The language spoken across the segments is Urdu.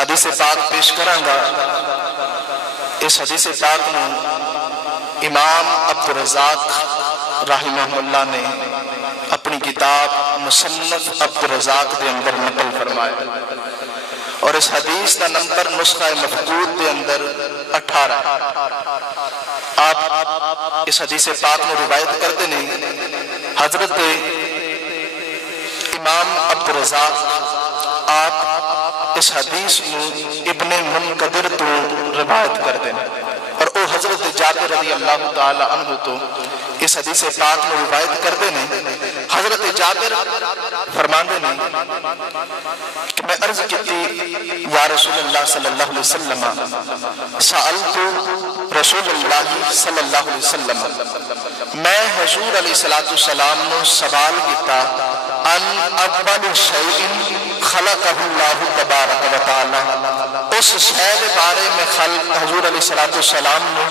حدیث پاک پیش کرانگا. اس حدیث پاک میں امام عبدالرزاق رحمہ اللہ نے اپنی کتاب مصنف عبدالرزاق دے اندر نقل فرمایا، اور اس حدیث کا نمبر نسخہ مفقود دے اندر 18. آپ اس حدیث پاک میں روایت کرتے نہیں. حضرت امام عبدالرزاق آپ اس حدیث میں ابن منقدر تو روایت کرتے ہیں، اور او حضرت جابر رضی اللہ تعالی عنہ تو اس حدیث پاک میں روایت کرتے ہیں. حضرت جابر فرماندے ہیں کہ میں عرض کی یا رسول اللہ صلی اللہ علیہ وسلم، سألت رسول اللہ صلی اللہ علیہ وسلم، میں حضور علیہ السلام نے سوال کیتا ان اول شیء خلقہ اللہ تبارک و تعالی، اس شے کے بارے میں حضور علیہ السلام نے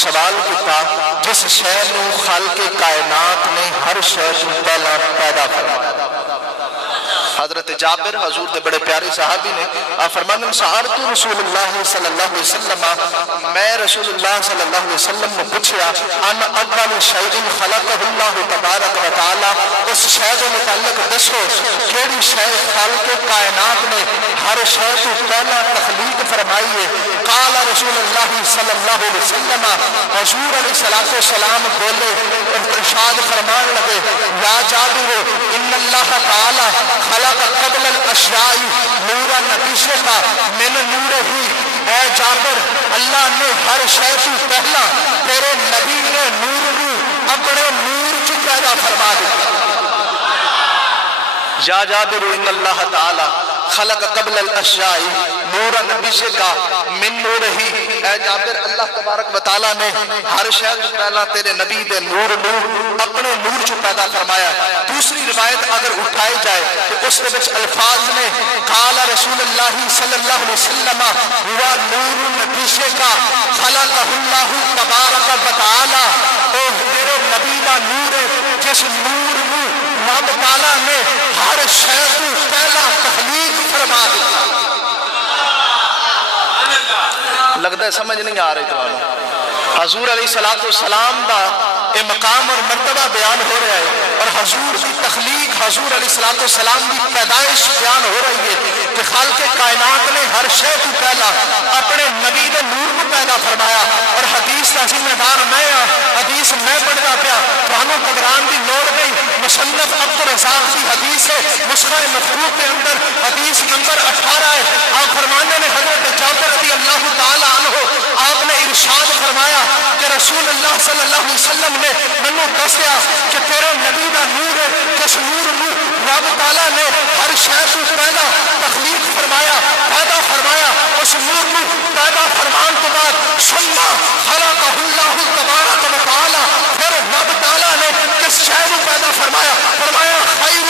سوال کیتا جس شے نو خالق کائنات نے ہر شے سے پہلا پیدا فرمایا. حضرت جابر حضور دے بڑے پیارے صحابی نے فرمایا سألت رسول اللہ صلی اللہ علیہ وسلم، میں رسول اللہ صلی اللہ علیہ وسلم نے پوچھا ان اول شیء خلقہ اللہ تبارک و تعالی، اس شے کے متعلق دسو کیڑی شے خالق کائنات نے ہر شے سے پہلا تخلیق فرمائی ہے. قال رسول اللہ صلی اللہ علیہ وسلم، حضور علیہ السلام بولے اور ارشاد فرمان لگے یا جابر ان اللہ تعالی خلق قبل الاشیاء نورا نبیشتا من نور ہی. اے جابر اللہ نے ہر شے سے پہلا تیرے نبی نے نور اپنے نور سے پیدا فرما دیا. یا جابر ان اللہ تعالی خلق قبل الاشیاء نورا نبیشتا من نور ہی. اے جابر اللہ تبارک و تعالی نے ہر شے سے پہلا تیرے نبی دے نور اپنے نور سے پیدا فرمایا. دوسری روایت اگر اٹھائی جائے تو اس کے وچ الفاظ نے قال رسول اللہ صلی اللہ علیہ وسلم ہوا نور نبیشے کا خلقہ اللہ تبارک و تعالی، او تیرے نبی دا نور ہے جس نور رب تعالی نے ہر شے سے پہلا تخلیق فرما دیا. لگتا ہے سمجھ نہیں آ رہی تو حضور علیہ السلام دا اے مقام اور مرتبہ بیان ہو رہا ہے، اور حضور کی تخلیق، حضور علیہ السلام کی پیدائش بیان ہو رہی ہے کہ خالق کائنات نے ہر شے کو پہلا اپنے نبی دے نور کو پیدا فرمایا. اور حدیث کا ذمہ دار میں ہاں، حدیث میں پڑھتا پیا، تمہیں گھبران کی لوڑ نہیں. مصنف عبدالرزاق کی حدیث ہے، نسخہ مفقود کے اندر حدیث نمبر 18 ہے. آپ فرمانے نے حضرت جابر رضی اللہ تعالی عنہ آپ نے ارشاد فرمایا کہ رسول اللہ صلی اللہ علیہ وسلم نے منو دسیا کہ تیرے نبی دا نور ہے جس نور رب تعالیٰ نے ہر شے سے پہلا تخلیق فرمایا، پیدا فرمایا. اس نور کو پیدا فرمان کے بعد ثم خلقہ اللہ تبارک و تعالی، پھر رب تعالیٰ نے کس شے کو پیدا فرمایا؟ فرمایا خیر،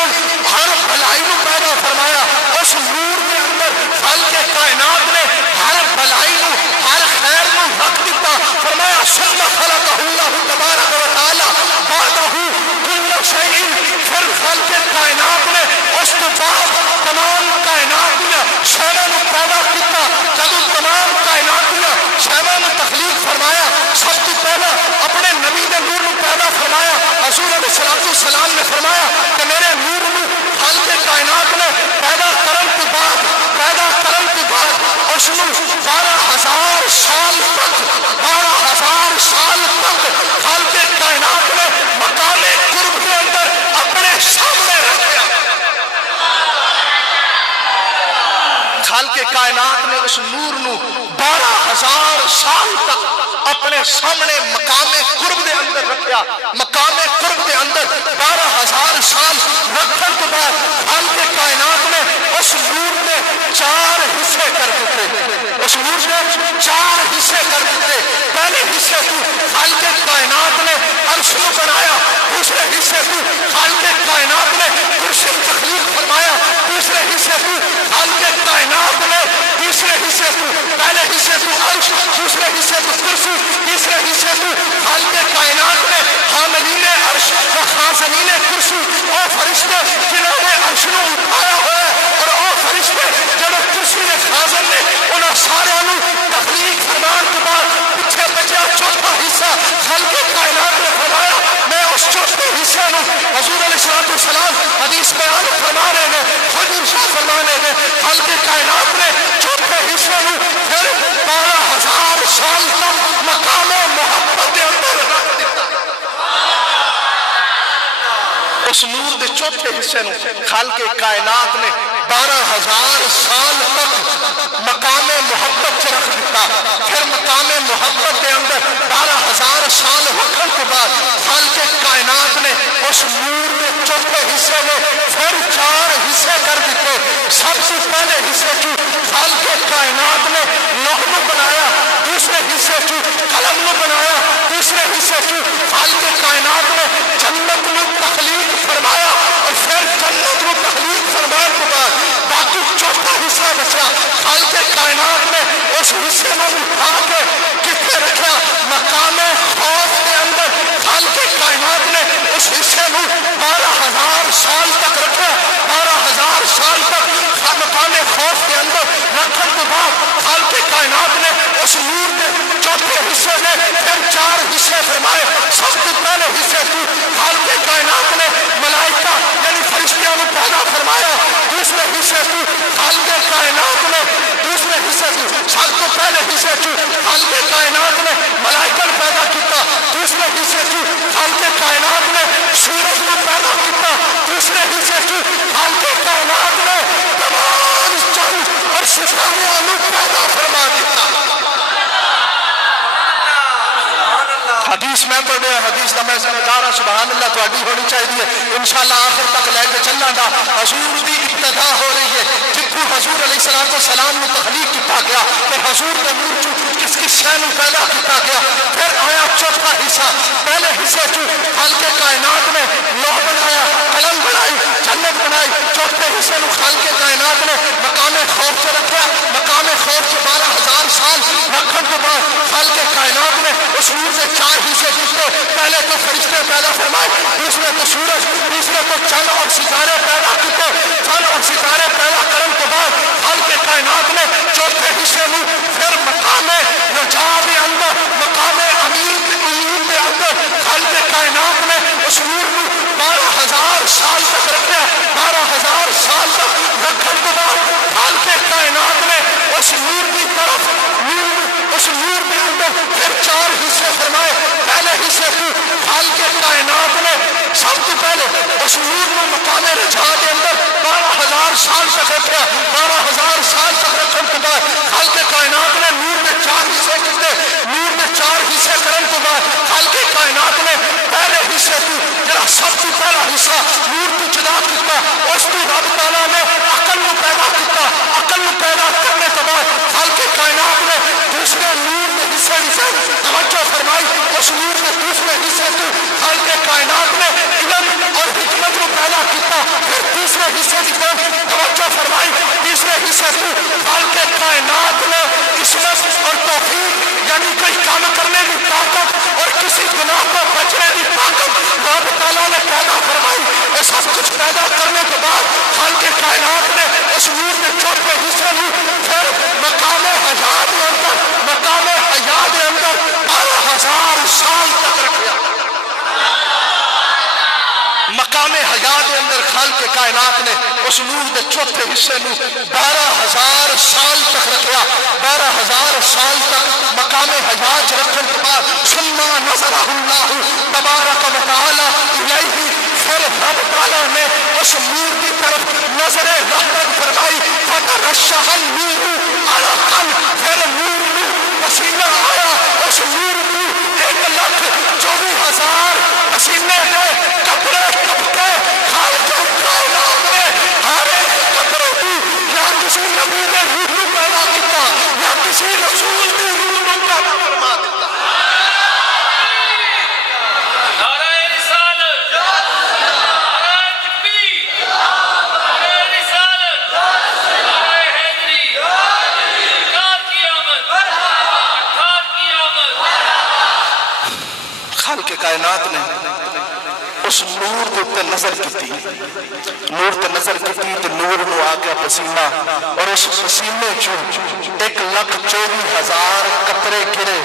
ہر بھلائی کو پیدا فرمایا. اس نور کے اندر خالق کائنات نے ہر بھلائی کو، ہر خیر کو رکھ دیتا. فرمایا ثم خلقہ اللہ تبارک و تعالی بعدہ کل شیء، پھر خالق کائنات نے اس کے بعد تمام کائنات دیا شیئوں کو پیدا کیتا. جب تمام کائنات دیا شیئوں نے تخلیق فرمایا، سب سے پہلا اپنے نبی دے نور کو پیدا فرمایا. حضور علیہ السلام نے فرمایا کہ میرے نور کو خالق کائنات نے پیدا کرن کے بعد اس نے 12,000 سال تک 12,000 سال تک خالق کائنات نے مقام قرب کے اندر اپنے سامنے رکھا. خالق کائنات نے اس نور نو 12,000 سال تک اپنے سامنے مقام قرب دے اندر رکھیا. مقام قرب دے اندر 12,000 سال رکھن کے بعد خالق کائنات نے اس نور نے 4 حصے کر دیتے. اس نور نے 4 حصے کر دیتے. پہلے حصے کو خالق کائنات نے عرش کو بنایا، دوسرے حصے کو خالق کائنات نے کرسی تخلیق فرمایا، دوسرے حصے کو خالق کائنات نے تیسرے حصے کو، پہلے حصے کو عرش، دوسرے حصے کو کرسی، تیسرے حصے کو خالق کائنات نے حاملین عرش و خازنین کرسی، اور فرشتے جنہوں نے عرش کو اٹھایا ہوا ہے، اور وہ فرشتے جنہوں کرسی نے خازن نے اس نور دے چوتھے حصے نو خالق کائنات نے 12,000 سال تک مقام محبت چ رکھ دیتا. پھر مقام محبت دے اندر 12,000 سال رکھن کے بعد خالق کائنات نے اس نور دے چوتھے حصے میں پھر 4 حصے کر دیتے. سب سے پہلے حصے کی خالق کائنات نے لوح نو بنایا، دوسرے حصے کی قلم نو بنایا، تیسرے حصے کی خالق کائنات نے جنت نو تخلیق فرمایا، اور پھر جنت نو تخلیق فرمانے کے بعد باقی چوتھا حصہ بچا. خالق کائنات نے اس حصے میں اٹھا کے کتنے رکھا؟ مقام خوف کے اندر. خالق کائنات نے اس حصے میں 12,000 سال تک رکھا. 12,000 سال تک مقام خوف کے اندر رکھنے کے بعد خالق کائنات نے اس نور کے چوتھے حصے میں پھر 4 حصے فرمائے. سب سے پہلے حصے کی خالق کائنات نے ملائکہ یعنی فرشتیاں کو پیدا فرمایا. دوسرے حصے کی خالق کائنات نے دوسرے حصے کی سب سے پہلے حصے کی خالق کائنات نے ملائکہ پیدا کیا. دوسرے حصے کی خالق کائنات نے سورج کو پیدا کیا. تیسرے حصے کی خالق کائنات نے تمام چند اور ستاروں کو پیدا فرما دیا. حدیث میں پڑھ رہا، حدیث کا میں سمجھا رہا، سبحان اللہ تواڈی ہونی چاہیے. انشاءاللہ آخر تک لے کے چلنا دا. حضور دی ابتدا ہو رہی ہے جتوں حضور علیہ السلام نے تخلیق کیا گیا، پھر حضور کے نور چ کس کس شے نو پیدا کیا گیا. پھر آیا چوتھا حصہ. پہلے حصے چ خالق کائنات نے لوح بنایا، قلم بنائی، جنت بنائی. چوتھے حصے نو خالق کائنات نے مقام خوف سے رکھا. مقام خوف سے 12,000 سال رکھنے کے بعد خالق کائنات نے اس نور سے 4 حصے کیتے. پہلے تو فرشتے پیدا فرمائے، دوسرے تو سورج، تیسرے تو چند اور ستارے پیدا کیتے. چند اور ستارے پیدا کرنے کے بعد خالق کائنات نے چوتھے حصے میں پھر مقام رجا کے اندر، مقام امیر کے اندر خالق کائنات نے اس نور کو 12,000 سال تک رکھا. 12,000 سال تک رکھنے کے بعد خالق کائنات نے اس نور کی طرف اس نور کے اندر پھر 4 حصے فرمائے. پہلے حصے کی خالق کائنات نے سب سے پہلے اس نور میں مقام رجا کے اندر 12,000 سال تک رکھا. 12,000 سال تک رکھنے کے بعد خالق کائنات نے نور میں 4 حصے کیتے. نور میں 4 حصے کرنے کے بعد خالق کائنات نے پہلے حصے کی جڑا سب سے پہلا حصہ نور کو جدا کیا. اس کو رب تعالیٰ نے عقل کو پیدا کیا. عقل کو پیدا کرنے کے بعد خالق کائنات نے دوسرے نور کے حصے سے توجہ فرمائی. اس نور کے دوسرے حصے سے خالق کائنات نے علم اور حکمت کو پیدا کیا. پھر تیسرے حصے کی طرف توجہ فرمائی. تیسرے حصے سے خالق کائنات نے عصمت اور توفیق یعنی کوئی کام کرنے کی طاقت اور کسی گناہ کو بچنے کی طاقت رب تعالیٰ نے پیدا فرمائی. یہ سب کچھ پیدا کرنے کے بعد خالق کائنات نے اس نور کے چوتھے حصے میں پھر مقام حیات کے اندر 12,000 سال تک رکھا. مقام حیات کے اندر خالق کائنات نے اس نور کے چوتھے حصے میں 12,000 سال تک رکھا. 12,000 سال تک مقام حیات رکھنے کے بعد ثم نظرہ اللہ تبارک و تعالی الیہ. پھر رب تعالیٰ نے اس نور کی طرف نظر رحمت فرمائی. فترشح النور عرقا. پھر نور میں پسینہ آیا. اس نور میں 1,24,000 پسینے میں کپڑے کپتے. خالق کائنات نے ہر ایک کپڑے کی یا کسی نبی نے روح کو پیدا کیا یا کسی رسول نے روح کو پیدا فرما دیتا. خالق کائنات نے اس نور کے اوپر نظر کی. نور تے نظر کی تو نور نو آ گیا پسینہ اور اس پسینے چوں 1,24,000 قطرے گرے.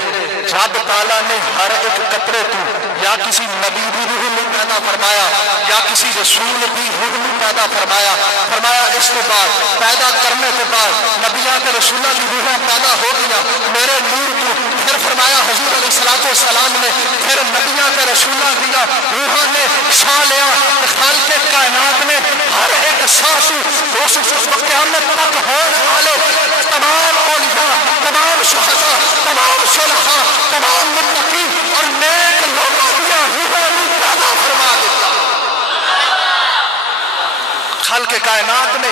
رب تعالیٰ نے ہر ایک قطرے تو یا کسی نبی کی روح میں پیدا فرمایا یا کسی رسول کی روح میں پیدا فرمایا. فرمایا اس کے بعد پیدا کرنے کے بعد نبیوں کے رسولوں کی روحیں پیدا ہو گیا میرے نور کو. پھر فرمایا حضور علیہ السلام نے پھر نبیوں کے رسولوں کی روحوں نے سا لیا خالق کائنات نے ہر ایک سانس اس قیامت تک ہونے والے تمام اولیاء، تمام شہداء، تمام صلحاء، تمام متقین اور نیک لوگوں کی روحیں پیدا فرما دیتا۔ خالق کائنات نے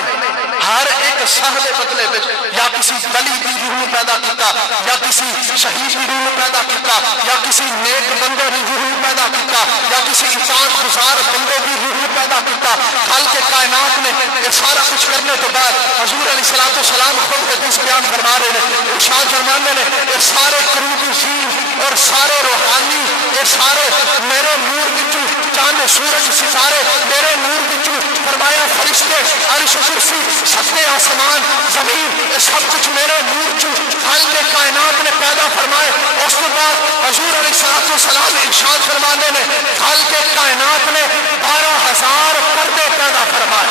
ہر ایک صاحب بدلے میں یا کسی ولی کی روح پیدا کیتا، یا کسی شہید کی روح پیدا کیتا، یا کسی نیک بندے کی روح پیدا کیتا، یا کسی اطاعت گزار بندے کی روح پیدا کیتا۔ خالق کائنات نے یہ سارا کچھ کرنے کے بعد حضور علیہ السلام خود حدیث بیان فرما رہے ہیں، ارشاد فرمانے نے یہ سارے کروبی ذیل اور سارے روحانی، یہ سارے میرے نور وچوں چاند سورج ستارے میرے نور وچوں، فرمایا فرشتے عرش کرسی ستے آسمان زمین یہ سب کچھ میرے نور چوں خالق کائنات نے پیدا فرمائے۔ اس کے بعد حضور علیہ السلام ارشاد فرمانے نے خالق کائنات نے 12,000 پردے پیدا فرمائے۔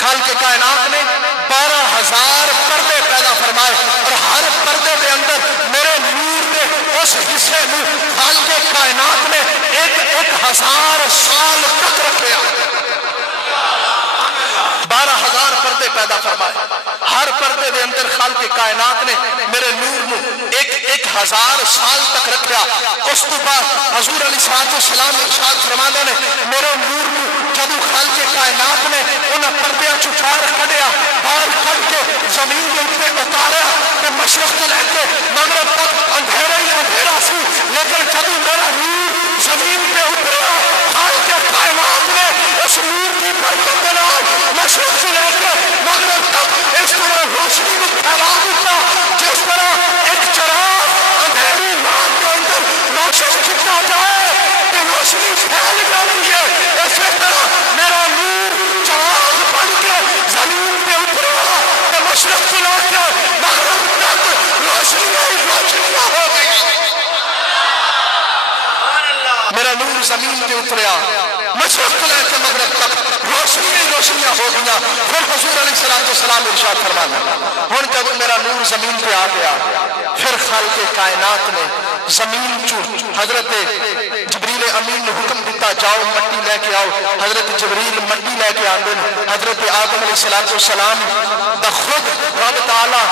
خالق کائنات نے 12,000 پردے پیدا فرمائے اور ہر پردے کے اندر میرے نور کے اس حصے میں خالق کائنات نے 1,000 سال تک رکھے۔ 12,000 پردے پیدا فرمائے، ہر پردے دے اندر خالق کائنات نے میرے نور نو 1,000 سال تک رکھیا۔ اس تو بعد حضور علیہ السلام ارشاد فرمانے نے میرے نور نو جدو خالق کائنات نے انہاں پردیاں چوں باہر کڈیا، باہر کڈ کے زمین کے اوپر اتاریا کہ مشرق سے لے کے مغرب تک اندھیرا ہی اندھیرا سی، لیکن جدو میرا نور زمین پہ اتریا خالق کائنات نے اس نور کی برکت کے نال مشرق سے لے کے مغرب تک اس طرح روشنی کو پھیلا دیتا جس طرح ایک چراغ اندھیری رات کے اندر روشن کیتا جائے کہ روشنی پھیل جاتی ہے، اسی طرح میرا نور چراغ بن کے زمین پہ اترا کہ مشرق سے لے کے مغرب تک روشنیاں ہو گئی۔ میرا نور زمین پہ اتریا، مشرق سے لے کے مغرب تک روشنیاں ہو گیا۔ پھر حضور علیہ السلام ارشاد فرمانا ہن جب میرا نور زمین پہ آ گیا، پھر خالق کائنات نے زمین چوں حضرت جبریل امین نے حکم دیتا جاؤ مٹی لے کے آؤ۔ حضرت جبریل مٹی لے کے آندے، حضرت آدم علیہ السلام دا خود رب تعالی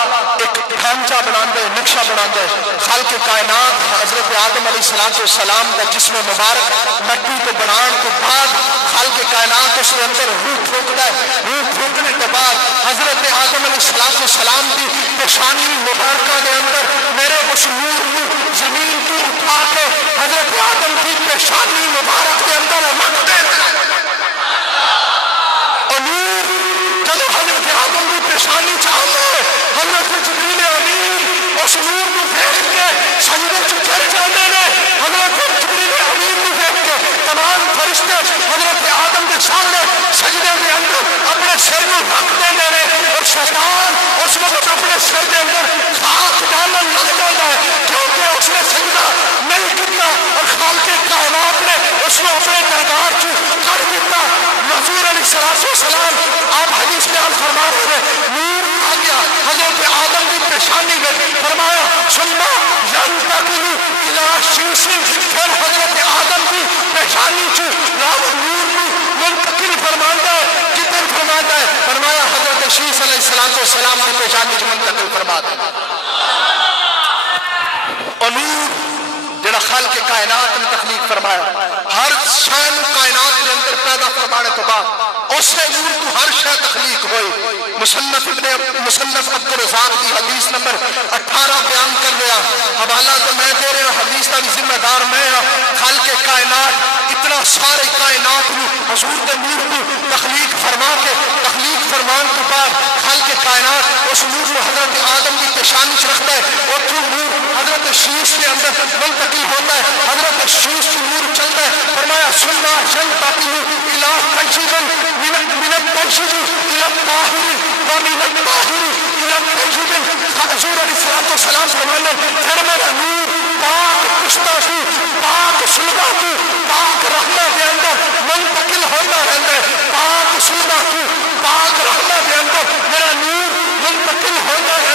ایک ڈھانچہ بناندے، نقشہ بناندے۔ خالق کائنات حضرت آدم علیہ السلام دا جسم مبارک مٹی کو بنان کے بعد خالق کائنات اس کے اندر روح پھونکتا ہے۔ روح پھونکنے کے بعد حضرت آدم علیہ السلام کی پیشانی مبارکہ کے اندر میرے اس نور زمین کو اٹھا کے حضرت آدم کی پیشانی مبارک کے اندر رکھ دے اور نور جب حضرت آدم کی پیشانی چاہتے حضرت جبریل امین اس نور کو پھینک کے سجدے سے گر جاتے ہیں۔ حضرت جبریل امین کو پھینک کے تمام فرشتے حضرت آدم کے سامنے سجدے کے اندر اپنے سر میں رکھ دے رہے اور شیطان اس وقت اپنے سر کے اندر خاک ڈالنے لگ جاتا ہے کیونکہ اس نے سجدہ نہیں کیا اور خالق کائنات نے اس کو اپنے دربار سے کر دیتا۔ حضور علیہ السلام آپ حدیث بیان فرما رہے ہیں نور آ گیا حضرت آدم کی پیشانی میں، فرمایا سننا ینتقل الی شیش، پھر حضرت آدم کی پیشانی سے نور منتقل فرماتا ہے، کتنے فرماتا ہے؟ فرمایا حضرت شیش علیہ السلام کی پیشانی سے منتقل فرماتا ہے۔ اور نور جڑا خالق کائنات نے تخلیق فرمایا، ہر شے کائنات کے اندر پیدا فرمانے تو بعد اس سے نور کو ہر شے تخلیق ہوئی۔ مصنف عبدالرزاق کی حدیث نمبر 18 بیان کر رہا، حوالہ تو میں دے رہا، حدیث کا بھی ذمہ دار میں ہاں۔ خالق کائنات اتنا سارے کائنات میں حضور کے نور کو تخلیق فرما کے تخلیق فرمان کے بعد خالق کائنات اس نور کو حضرت آدم کی پیشانی سے رکھتا ہے اور تو نور حضرت شیش کے اندر منتقل ہوتا ہے، حضرت شیش کی نور چلتا ہے۔ فرمایا سننا ینتقل الی کنشن من الکنشن الی الطاہر ومن الطاہر الی الکنشن۔ حضور علیہ السلام فرمانے پھر میرا نور پاک کشتہ سے پاک سلبہ کو پاک رحمہ کے اندر منتقل ہوتا رہتا ہے، پاک سلبہ کو پاک رحمہ کے اندر میرا نور منتقل ہوتا ہے۔